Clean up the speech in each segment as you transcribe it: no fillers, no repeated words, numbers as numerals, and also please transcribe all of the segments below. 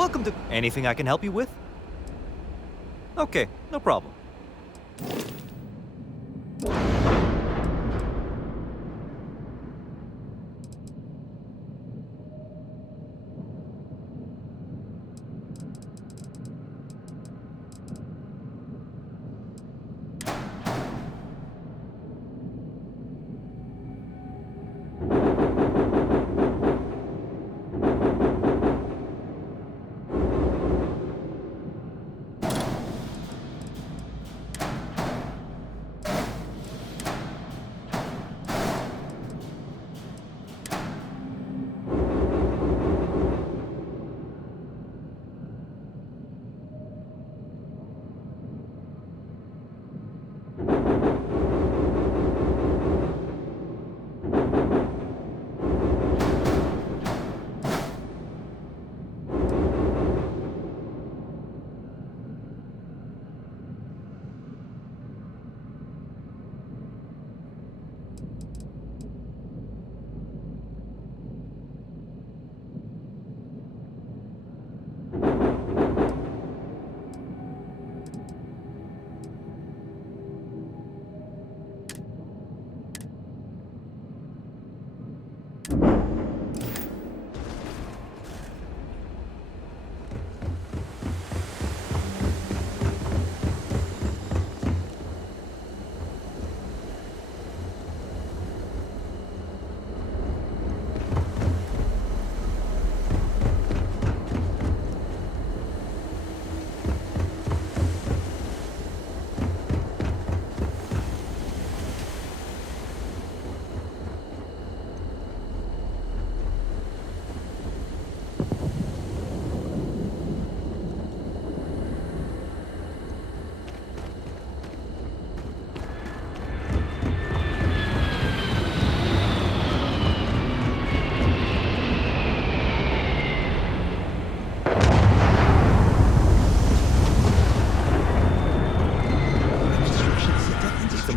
Welcome to... Anything I can help you with? Okay, no problem.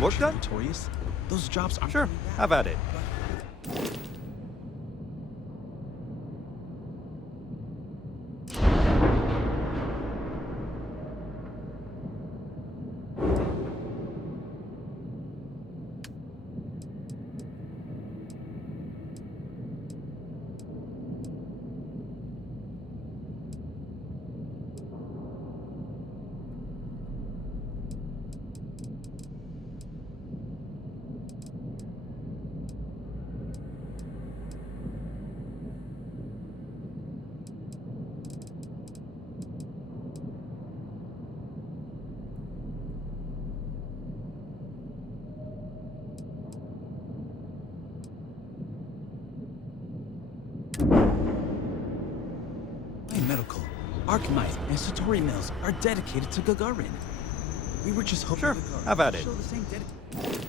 Work done? Those jobs aren't Sure, have at it. Medical, Archmite, and Satori mills are dedicated to Gagarin. We were just hoping Sure, Gagarin have at would it. show the same dedication.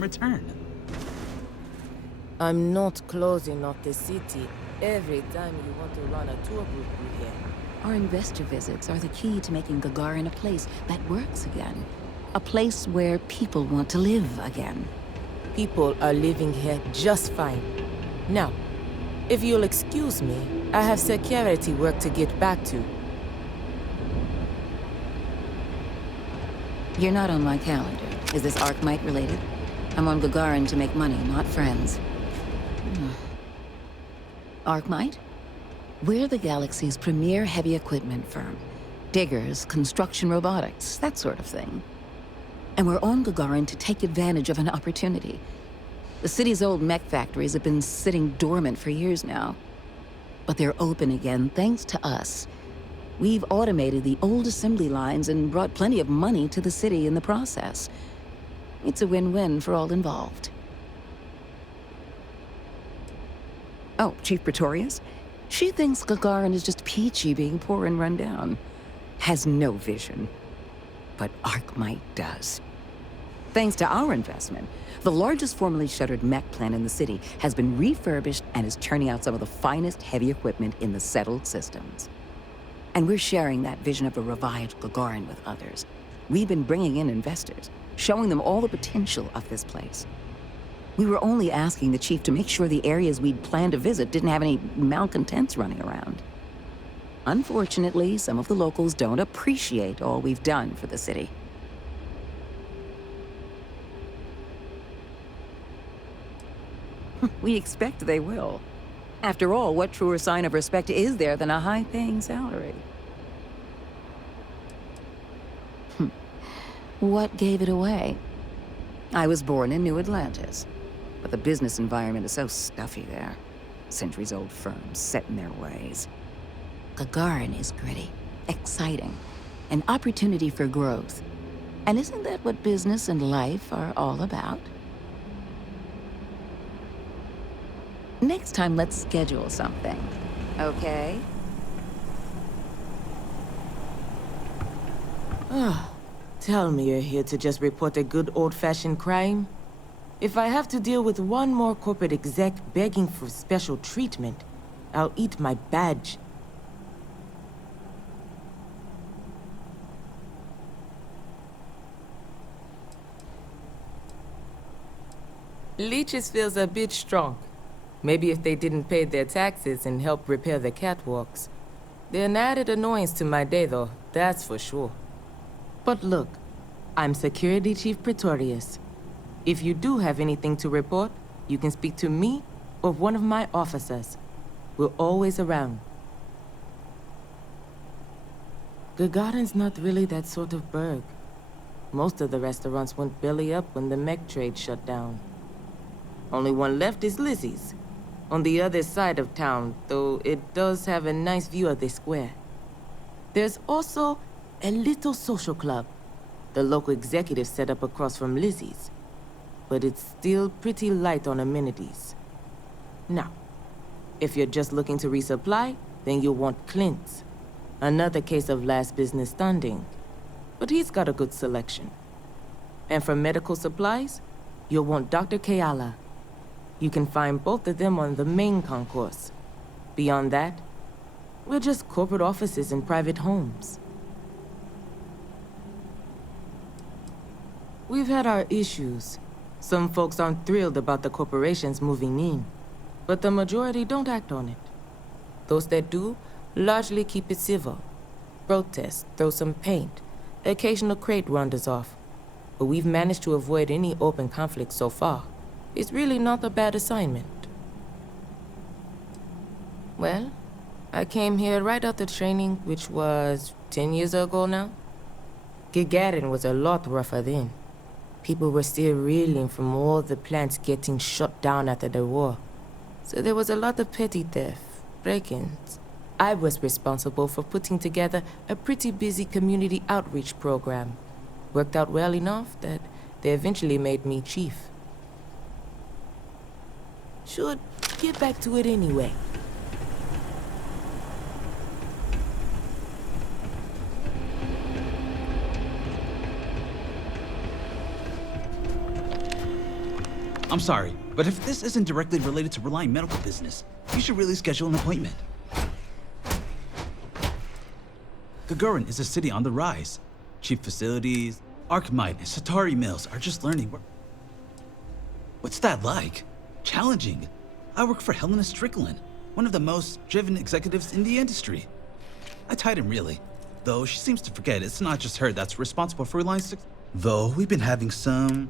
Return. I'm not closing off the city every time you want to run a tour group through here. Our investor visits are the key to making Gagarin a place that works again. A place where people want to live again. People are living here just fine. Now, if you'll excuse me, I have security work to get back to. You're not on my calendar. Is this Archmite related? I'm on Gagarin to make money, not friends. Archmite? We're the galaxy's premier heavy equipment firm. Diggers, construction robotics, that sort of thing. And we're on Gagarin to take advantage of an opportunity. The city's old mech factories have been sitting dormant for years now. But they're open again thanks to us. We've automated the old assembly lines and brought plenty of money to the city in the process. It's a win-win for all involved. Oh, Chief Pretorius? She thinks Gagarin is just peachy being poor and run down. Has no vision. But Arkmite does. Thanks to our investment, the largest formerly shuttered mech plant in the city has been refurbished and is churning out some of the finest heavy equipment in the settled systems. And we're sharing that vision of a revived Gagarin with others. We've been bringing in investors, showing them all the potential of this place. We were only asking the chief to make sure the areas we'd planned to visit didn't have any malcontents running around. Unfortunately, some of the locals don't appreciate all we've done for the city. We expect they will. After all, what truer sign of respect is there than a high-paying salary? What gave it away? I was born in New Atlantis, but the business environment is so stuffy there. Centuries-old firms set in their ways. Gagarin is gritty, exciting, an opportunity for growth. And isn't that what business and life are all about? Next time, let's schedule something, okay? Tell me you're here to just report a good old-fashioned crime? If I have to deal with one more corporate exec begging for special treatment, I'll eat my badge. Leeches feels a bit strong. Maybe if they didn't pay their taxes and help repair the catwalks. They're an added annoyance to my day, though, that's for sure. But look, I'm Security Chief Pretorius. If you do have anything to report, you can speak to me or one of my officers. We're always around. Gagarin's not really that sort of burg. Most of the restaurants went belly up when the mech trade shut down. Only one left is Lizzie's, on the other side of town, though it does have a nice view of the square. There's also a little social club the local executive set up across from Lizzie's, but it's still pretty light on amenities. Now, if you're just looking to resupply, then you'll want Clint's. Another case of last business standing, but he's got a good selection. And for medical supplies, you'll want Dr. Keala. You can find both of them on the main concourse. Beyond that, we're just corporate offices and private homes. We've had our issues. Some folks aren't thrilled about the corporations moving in, but the majority don't act on it. Those that do largely keep it civil. Protest, throw some paint, occasional crate wanders off. But we've managed to avoid any open conflict so far. It's really not a bad assignment. Well, I came here right after training, which was 10 years ago now. Gagarin was a lot rougher then. People were still reeling from all the plants getting shut down after the war. So there was a lot of petty theft, break-ins. I was responsible for putting together a pretty busy community outreach program. Worked out well enough that they eventually made me chief. Should get back to it anyway. I'm sorry, but if this isn't directly related to Reliant medical business, you should really schedule an appointment. Gagarin is a city on the rise. Cheap facilities, Arkmite and Satari mills are just learning. What's that like? Challenging. I work for Helena Strickland, one of the most driven executives in the industry. I tied him really, though she seems to forget it's not just her that's responsible for Reliance 6. Though we've been having some...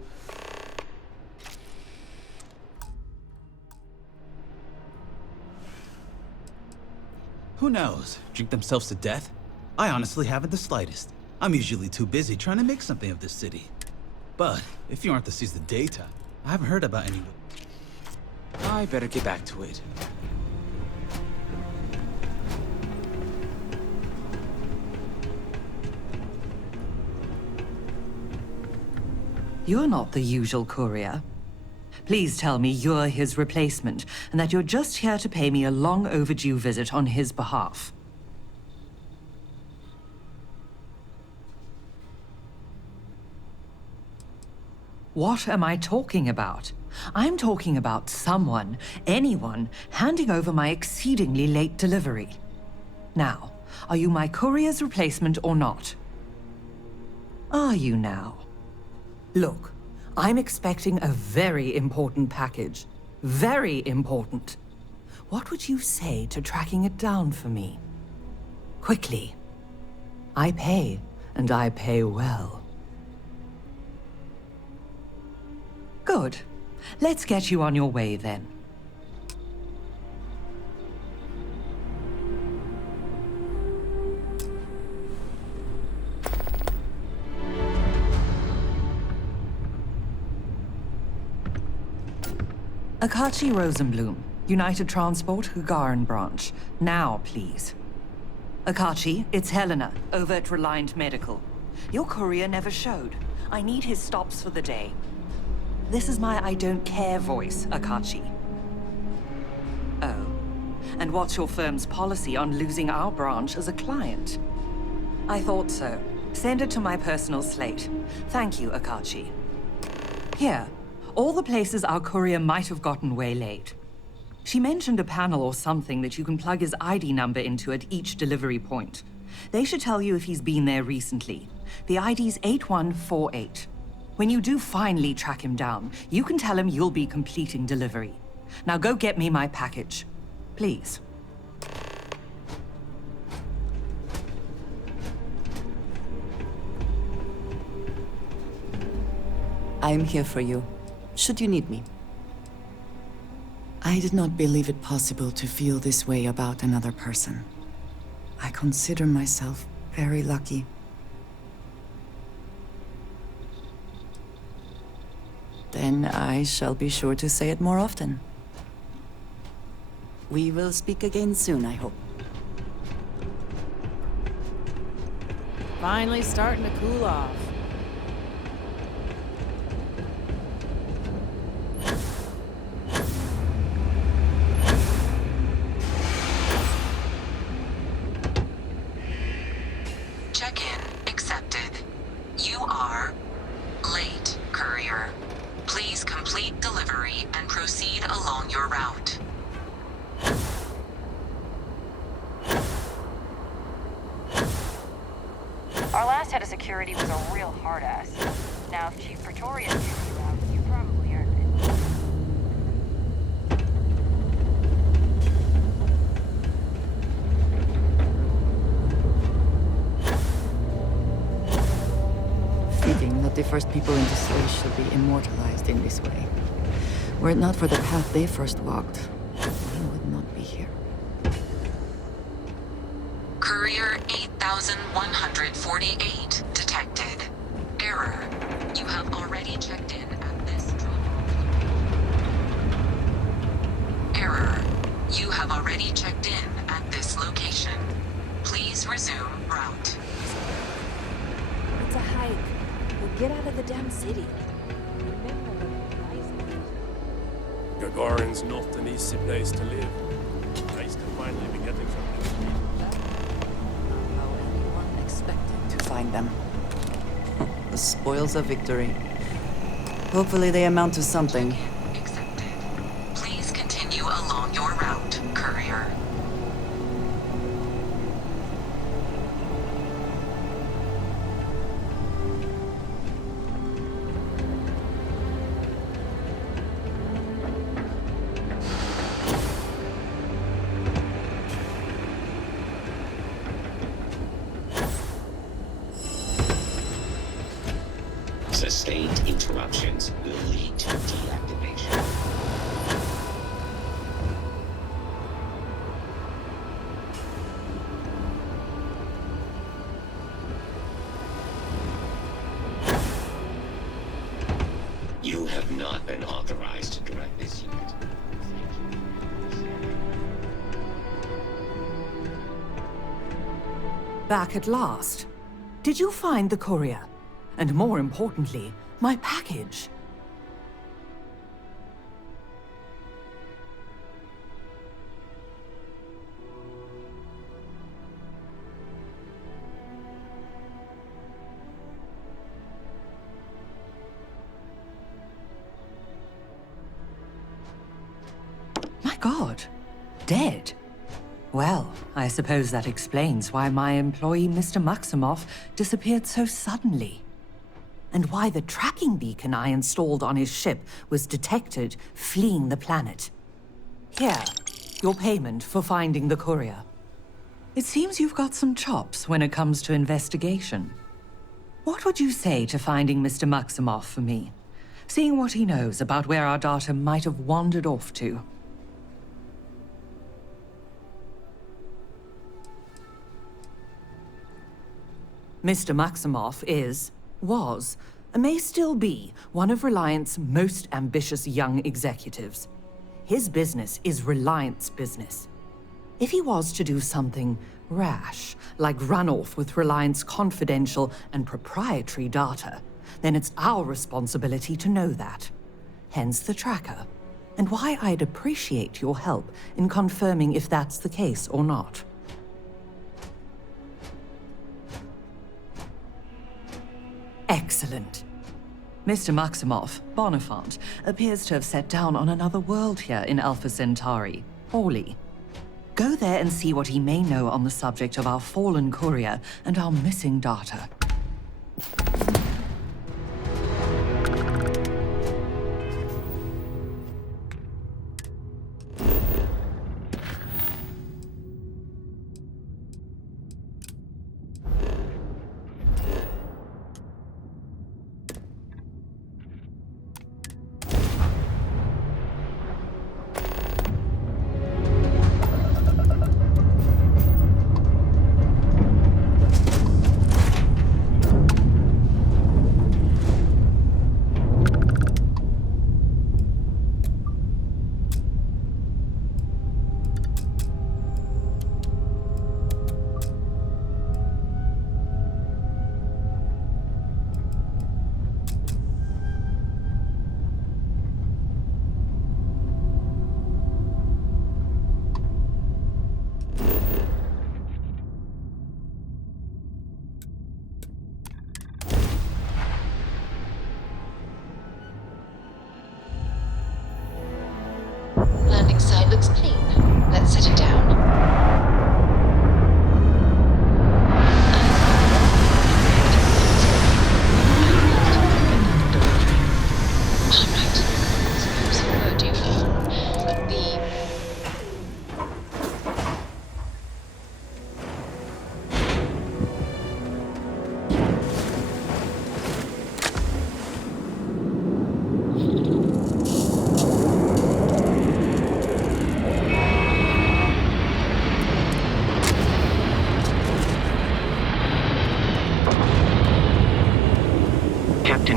Who knows? Drink themselves to death? I honestly haven't the slightest. I'm usually too busy trying to make something of this city. But if you aren't to seize the data, I haven't heard about any... I better get back to it. You're not the usual courier. Please tell me you're his replacement, and that you're just here to pay me a long overdue visit on his behalf. What am I talking about? I'm talking about someone, anyone, handing over my exceedingly late delivery. Now, are you my courier's replacement or not? Are you now? Look, I'm expecting a very important package. Very important. What would you say to tracking it down for me? Quickly. I pay, and I pay well. Good. Let's get you on your way then. Akachi Rosenblum, United Transport, Gagarin Branch. Now, please. Akachi, it's Helena, over at Reliant Medical. Your courier never showed. I need his stops for the day. This is my I don't care voice, Akachi. Oh. And what's your firm's policy on losing our branch as a client? I thought so. Send it to my personal slate. Thank you, Akachi. Here. All the places our courier might have gotten waylaid. She mentioned a panel or something that you can plug his ID number into at each delivery point. They should tell you if he's been there recently. The ID's 8148. When you do finally track him down, you can tell him you'll be completing delivery. Now go get me my package. Please. I'm here for you, should you need me. I did not believe it possible to feel this way about another person. I consider myself very lucky. Then I shall be sure to say it more often. We will speak again soon, I hope. Finally starting to cool off. Check-in accepted. You are late, courier. Please complete delivery and proceed along your route. Our last head of security was a real hard-ass. Now, if Chief Pretorius knew you out, you probably earned it. Fitting that the first people into space should be immortalized in this way. Were it not for the path they first walked, we would not be here. Courier 8148 detected. Error. You have already checked in at this drop-off. Error. You have already checked in at this location. Please resume route. It's a hike. We'll get out of the damn city. Remember the Gagarin's not an easy place to live. Nice to finally be getting something. How anyone expected to find them. The spoils of victory. Hopefully they amount to something. Accepted. Please continue along your route, courier. Sustained interruptions will lead to deactivation. You have not been authorized to direct this unit. Back at last. Did you find the courier? And more importantly, My package. My God. Dead. Well, I suppose that explains why my employee, Mr. Maximoff, disappeared so suddenly. And why the tracking beacon I installed on his ship was detected fleeing the planet. Here, your payment for finding the courier. It seems you've got some chops when it comes to investigation. What would you say to finding Mr. Maximoff for me? Seeing what he knows about where our data might have wandered off to. Mr. Maximoff was, and may still be, one of Reliant's most ambitious young executives. His business is Reliant's business. If he was to do something rash, like run off with Reliant's confidential and proprietary data, then it's our responsibility to know that. Hence the tracker, and why I'd appreciate your help in confirming if that's the case or not. Excellent. Mr. Maximoff, Bonifant, appears to have set down on another world here in Alpha Centauri, Orly. Go there and see what he may know on the subject of our fallen courier and our missing data. Landing site looks clean. Let's set it down. Alright. Suppose you were due for the...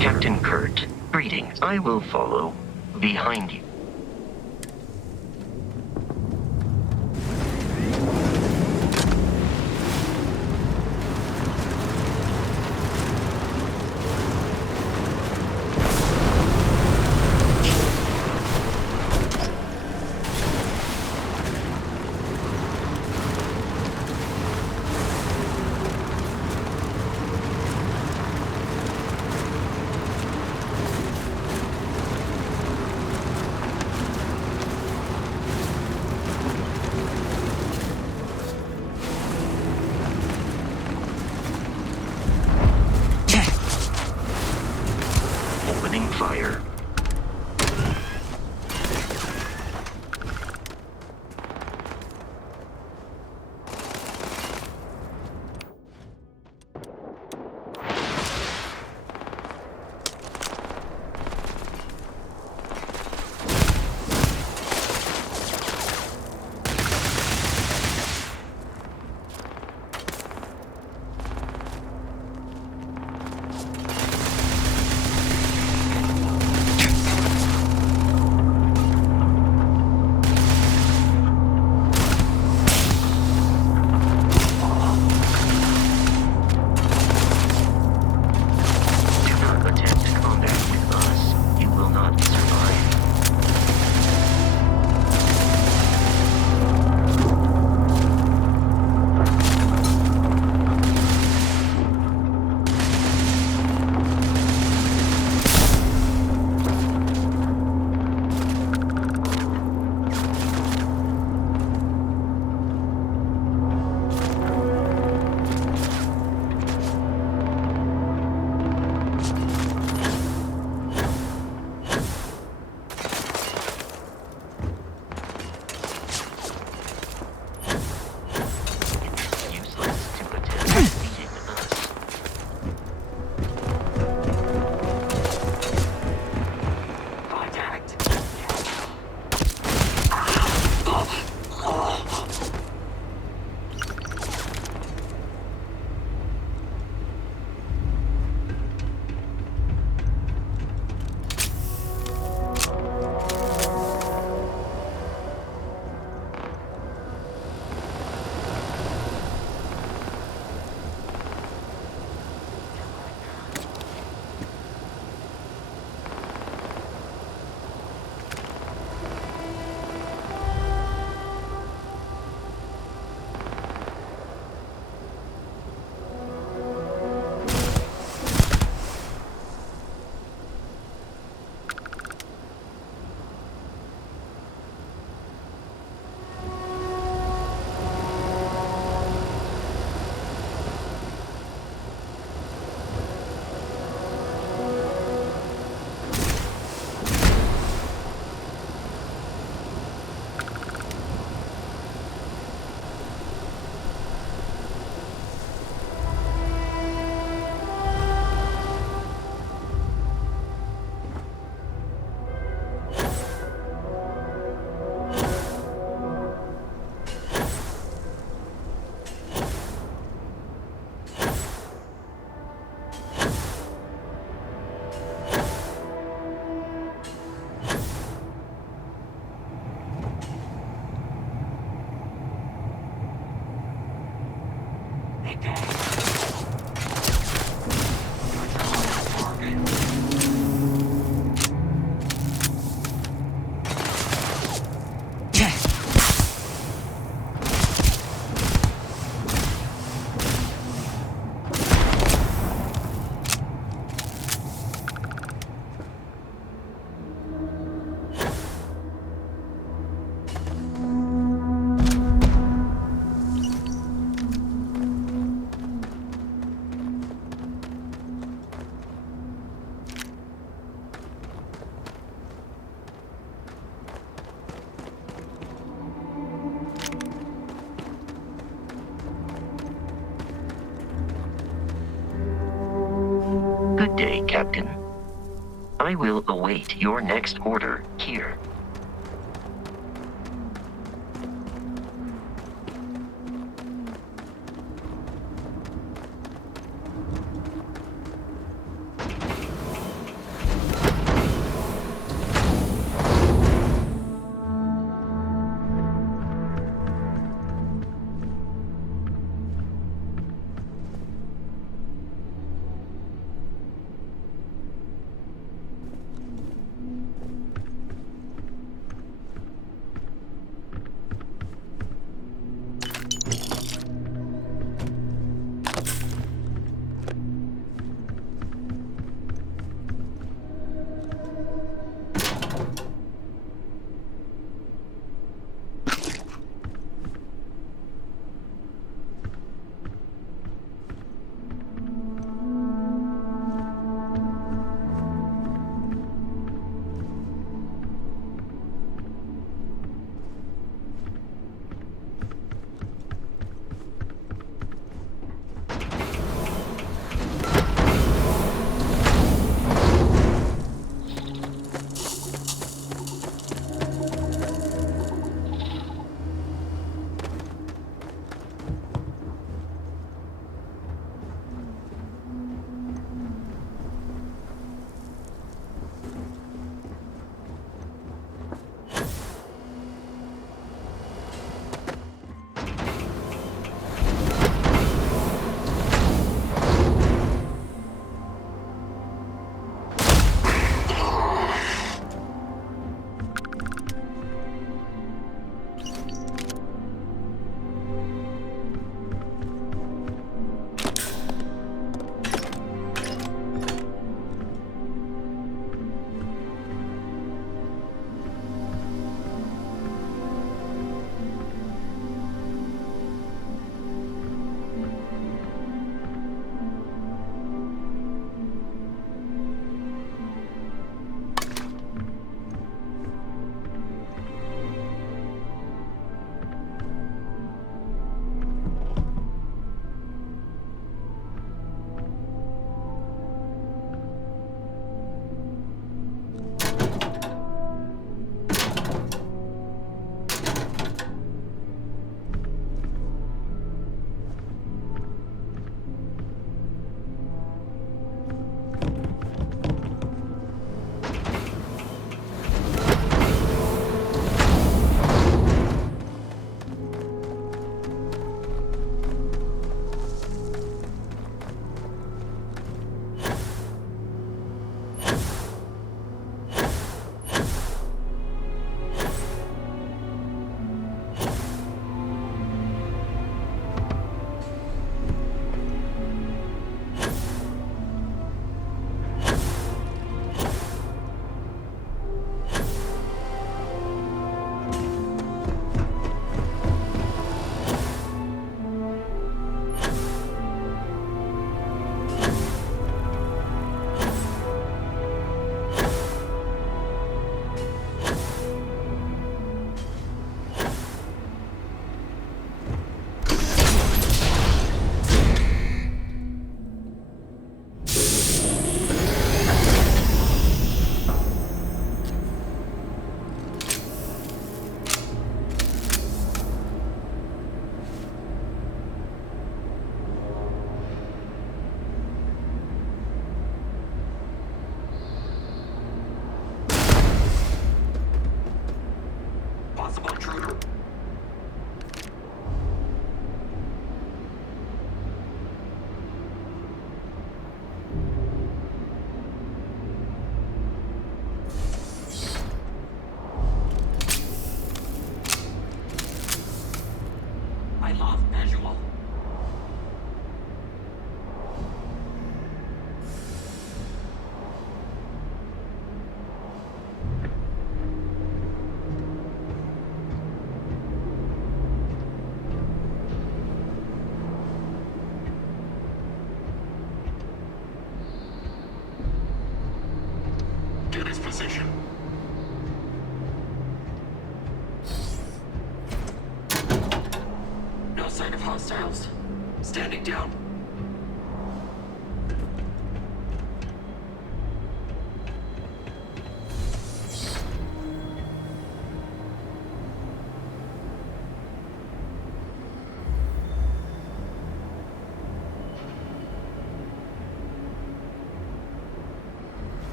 Captain Kurt, greetings. I will follow behind you. Opening fire. Captain. I will await your next order here.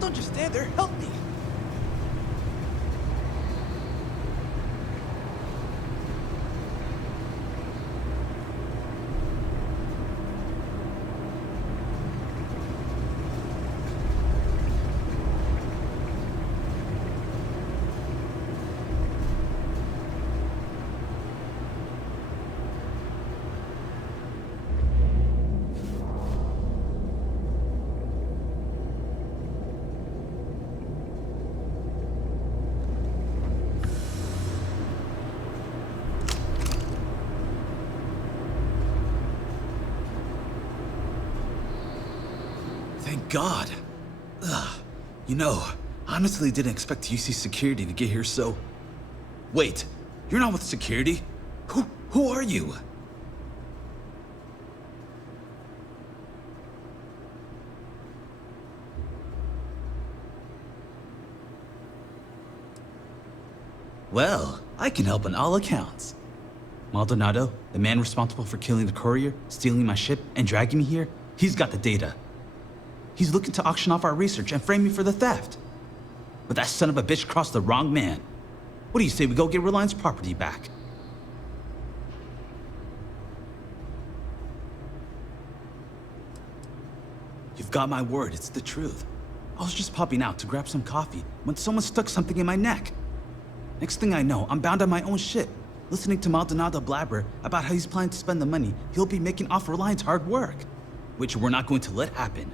don't just stand there. Help me. Thank God. Ugh. You know, honestly didn't expect UC security to get here, so... Wait, you're not with security? Who are you? Well, I can help on all accounts. Maldonado, the man responsible for killing the courier, stealing my ship, and dragging me here, he's got the data. He's looking to auction off our research and frame me for the theft. But that son of a bitch crossed the wrong man. What do you say we go get Reliance property back? You've got my word, it's the truth. I was just popping out to grab some coffee when someone stuck something in my neck. Next thing I know, I'm bound on my own shit, listening to Maldonado blabber about how he's planning to spend the money he'll be making off Reliance hard work, which we're not going to let happen.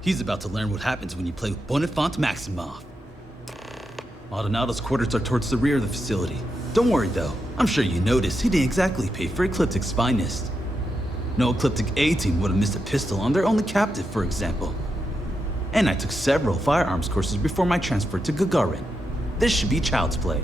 He's about to learn what happens when you play with Bonifant Maximoff. Maldonado's quarters are towards the rear of the facility. Don't worry though, I'm sure you noticed he didn't exactly pay for Ecliptic's finest. No Ecliptic A-team would have missed a pistol on their only captive, for example. And I took several firearms courses before my transfer to Gagarin. This should be child's play.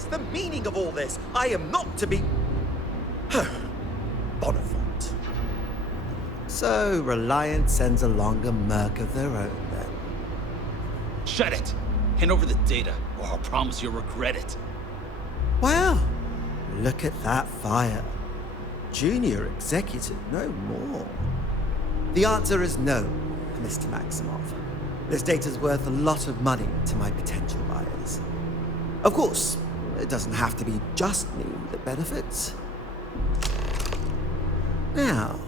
What's the meaning of all this? I am not to be... Bonifant. So, Reliant sends along a merc of their own, then. Shut it! Hand over the data, or I'll promise you'll regret it. Well, look at that fire. Junior executive, no more. The answer is no, Mr. Maximov. This data's worth a lot of money to my potential buyers. Of course, it doesn't have to be just me that benefits. Now,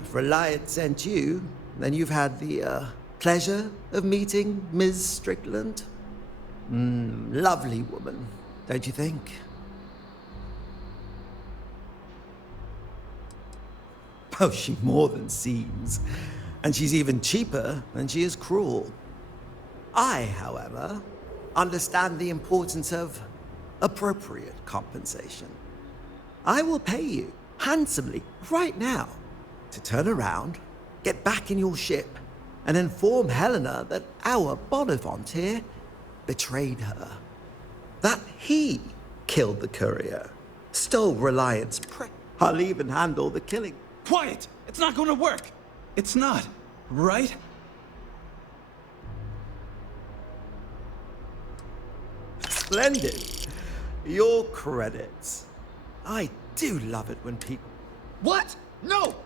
if Reliant sent you, then you've had the pleasure of meeting Ms. Strickland. Lovely woman, don't you think? Oh, she more than seems. And she's even cheaper than she is cruel. I, however, understand the importance of appropriate compensation. I will pay you handsomely right now to turn around, get back in your ship, and inform Helena that our Bonifant here betrayed her. That he killed the courier, stole Reliant's prey. I'll even handle the killing. Quiet! It's not going to work! It's not, right? Splendid. Your credits. I do love it when people... What? No!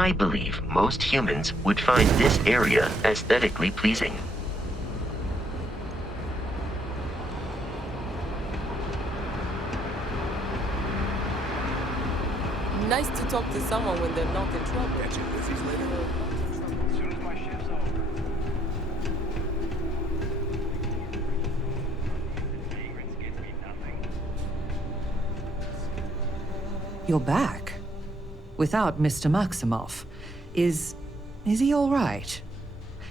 I believe most humans would find this area aesthetically pleasing. Nice to talk to someone when they're not in trouble. You're back. Without Mr. Maximoff. Is he all right?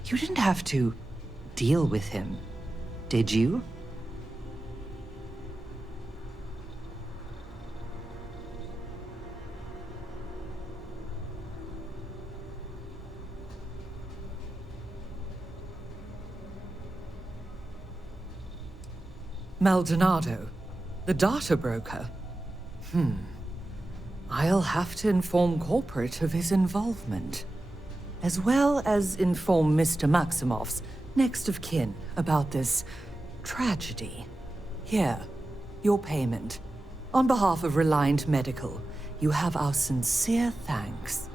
You didn't have to deal with him, did you? Maldonado, the data broker. I'll have to inform corporate of his involvement, as well as inform Mr. Maximoff's next of kin about this tragedy. Here, your payment. On behalf of Reliant Medical, you have our sincere thanks.